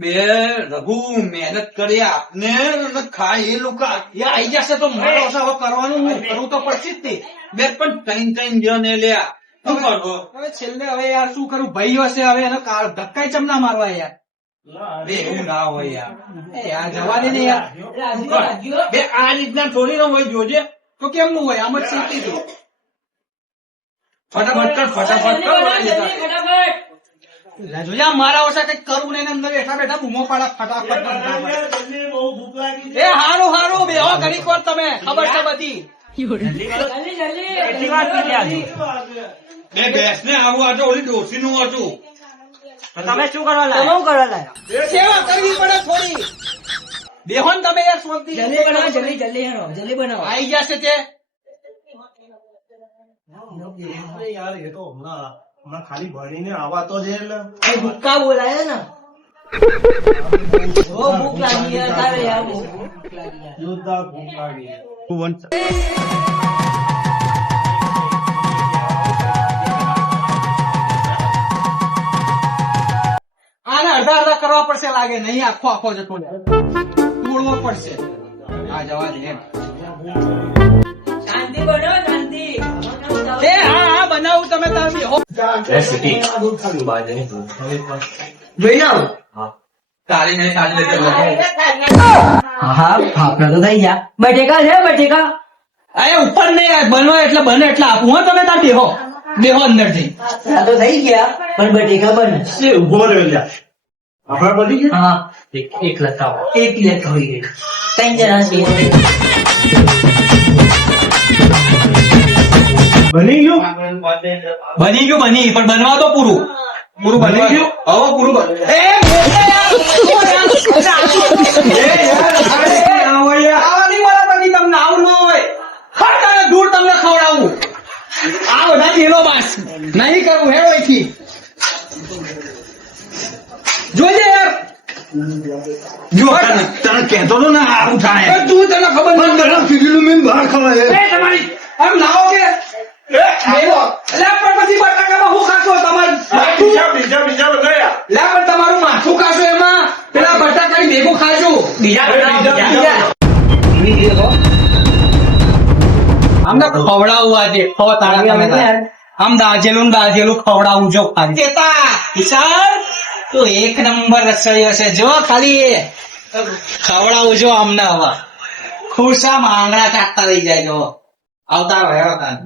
બે રઘુ મહેનત કરી આપને ખાય એ લોકો આઈ જશે તો મારો હવે કરવાનું હું કરવું તો પડશે જ તે બે પણ ત્રણ ત્રણ જણ એ લ્યા શું કરવો હવે છેલ્લે હવે યાર શું કરું ભાઈ હશે હવે એનો કાર ધક્કાઈ ચમ ના મારવા યાર બે એવું ના હોય યાર યાર જવા દે ને યાર બે આ રીતના થોડી ન હોય જોજે તો કેમનું હોય આમ જ થી ફટાફટ કર. ફટાફટ કર. જતા. લે જોજે આ મારા ઓછા કંઈક કરવું ને અંદર બેઠા બેઠા બૂમો પાડા ફટાફટ. એ હારું હારું બેહો ઘડીક વાર તમે ખબર છે બધી. બે ભેંસ ને આવું હતું ઓલી ડોસી નું હતું તમે શું કરવા લાયા શું કરવા લાયા સેવા કરવી પડે થોડી. બેહો ને તમે યાર શાંતિ. જલ્દી બનાવો જલ્દી જલ્દી હેરો જલ્દી બનાવો. આઈ ગયા છે તે. યાર એ તો હમણાં હમણાં ખાલી ભણીને આવા તો છે એટલે. ભૂક્કા બોલાય ને. બહુ ભૂખ લાગી તારે યાર ભૂખ લાગી જોરદાર ભૂખ લાગી આને અડધા અડધા કરવા પડશે લાગે નહીં આખો આખો જતો. તોડવો પડશે. આ જવા દે શાંતિ બનો તાર બેહો જોઈ લો તારી નહીં તારી લેતે હા ફાફડા તો થઈ ગયા બટેકા છે બટેકા અરે ઉપર નહીં આ બનવા એટલે બને એટલે આપું હા તમે તાર બેહો બેહો અંદરથી આ તો થઈ ગયા પણ બટેકા બને ઊભો રહ્યો લ્યા આપણા બની ગયા હા એક એક લતાવો એક લેટ હોઈ ગઈ ત્રણ જણા છીએ બની ગયું બની ગયું બની પણ બનવા તો પૂરું પૂરું બની ગયું હવે પૂરું નહીં તમને આવું ન હોય હા તારે દૂર તમને ખવડાવું આ બધા જેલો બાસ નહીં કરવું હેડો અહીંથી જોજે જો તને કહેતો તો ને આવું થાય તું તને ખબર નહીં તને કીધેલું મેં બહાર ખવાય એ તમારી આમ લાવો કે પણ પછી બટાકામાં હું ખાશો? તમારું બીજા બીજા બીજા બધા લે પણ તમારું માથું ખાશો એમાં? પેલા બટાકા ભેગું ખાજો. બીજા બીજા. આમને ખવડાવવું આજે. ખો તારા તમે આમ દાજેલું દાજેલું ખવડાવું જો ખાલી. કેતા વિશાલ તો એક નંબર રસોઈ હશે જો ખાલી ખવડાવું જો અમને હવે ખુશા માંગણા કાઢતા રહી જાય જો. આવતા રહે આવતા લે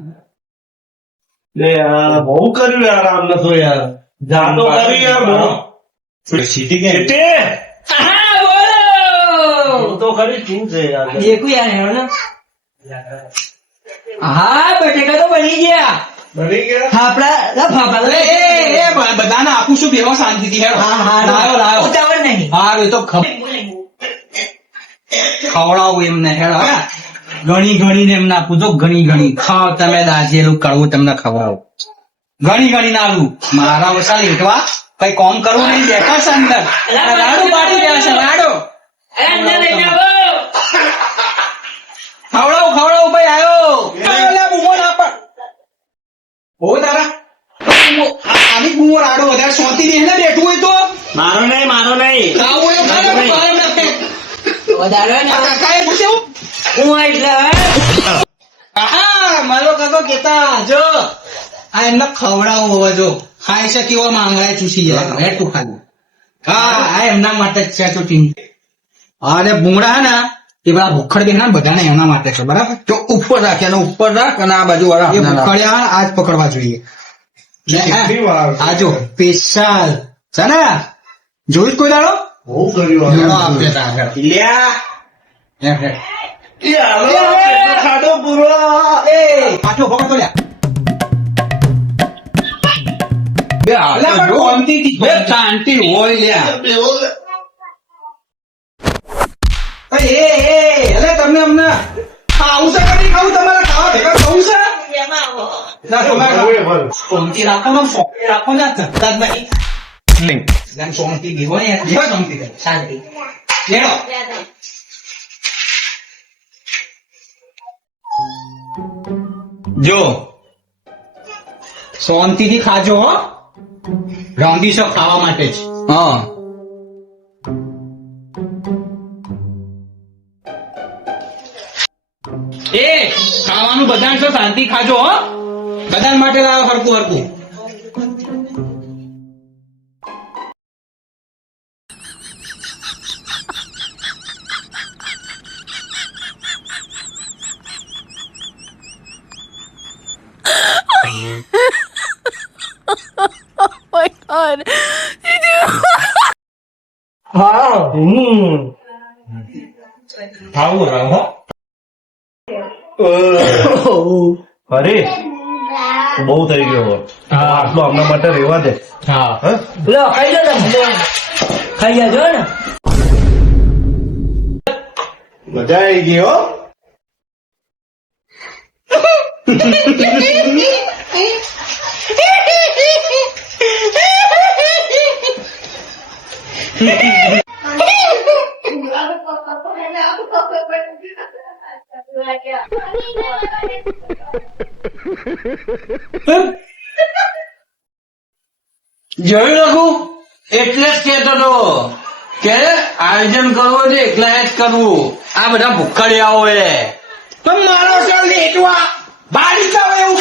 યાર બહુ કર્યું યાર આમ નતો યાર. જાતો કરી યાર બહુ સીધી ગઈ એટલે હા તો ખરી શું છે યાર. દેખું યાર ને. હા બટેકા તો બની ગયા. બની ગયા? ફાફડા લા ફાફડા એ એ એ બધાને આપું છું બેહો શાંતિથી હેડો. હા હા લાયો લાયો. ઉતાવળ નહીં. હા એ તો ખવડાવું એમને હેડો હે. ઘણી ગણી ને એમ નાખું જો ગણી ગણી. ખાવ તમે દાજેલું કડવું તમને ખવડાવું. ગણી ગણી નાલું મારા ઓછા લેટવા કઈ કોમ કરવું નહીં બેઠા છે અંદર. આ પાડી દેવા છે. રાડો ખવડાવું ખવડાવું ભાઈ આવ્યો આયો ના પડ. હો તારા આની બૂમો રાડો વધારે ને બેઠું હોય તો. મારો નહીં મારો નહીં. ખાવું હોય. વધારે હું એટલે આહા મારો કાકો કેતા જો. આ એમને ખવડાવું હવે જો. ખાઈ છે કેવો માંગણાય ચૂસી જાય હેઠું ખાલી. હા આ એમના માટે જ છે ચૂંટી. અરે ભૂંગળા ને એ બધા ભૂખડ બેના બધાને એના માટે છે બરાબર? તો ઉપર રાખ એનો ઉપર રાખ અને આ બાજુ વાળા. ભૂખડિયા આજ પકડવા જોઈએ? આ જો સ્પેશિયલ. છે ને? જોયું કોઈ દાડો? બહુ કર્યું યાર. ખાડો પૂરો એ પાછો પકડતો લ્યા બે હાથ પણ જો. શાંતિથી, બે શાંતિ હોય લ્યા એ એ અલે તમને અમને ખાવું છે ખાવું તમારે ખાવા ભેગા ખાવું છે. શાંતિ રાખો ને શાંતિ રાખો ને ધંધા જ નહીં શાંતિ દીવો ને શાંતિ શાંતિ લેડો. જો. શાંતિથી ખાજો હો. રાંધીશો ખાવા માટે જ. હા. એ ખાવાનું બધા છો શાંતિ ખાજો હો. બધા માટે લાવો હરકું હરકું. My god. હા હમ ખાવું રામ હો અરે બહુ થઈ ગયો હવે. આટલું આમના માટે રહેવા દે હા હા લો ખાઈ લો તમે ખાઈ જજો ને મજા આવી ગઈ હો જોયું લખું એટલે જ કેતો હતો કે આયોજન કરવું છે એકલા જ કરવું. આ બધા ભૂખડિયા હોય પણ મારો સર લેટવા. બારી એવું એવું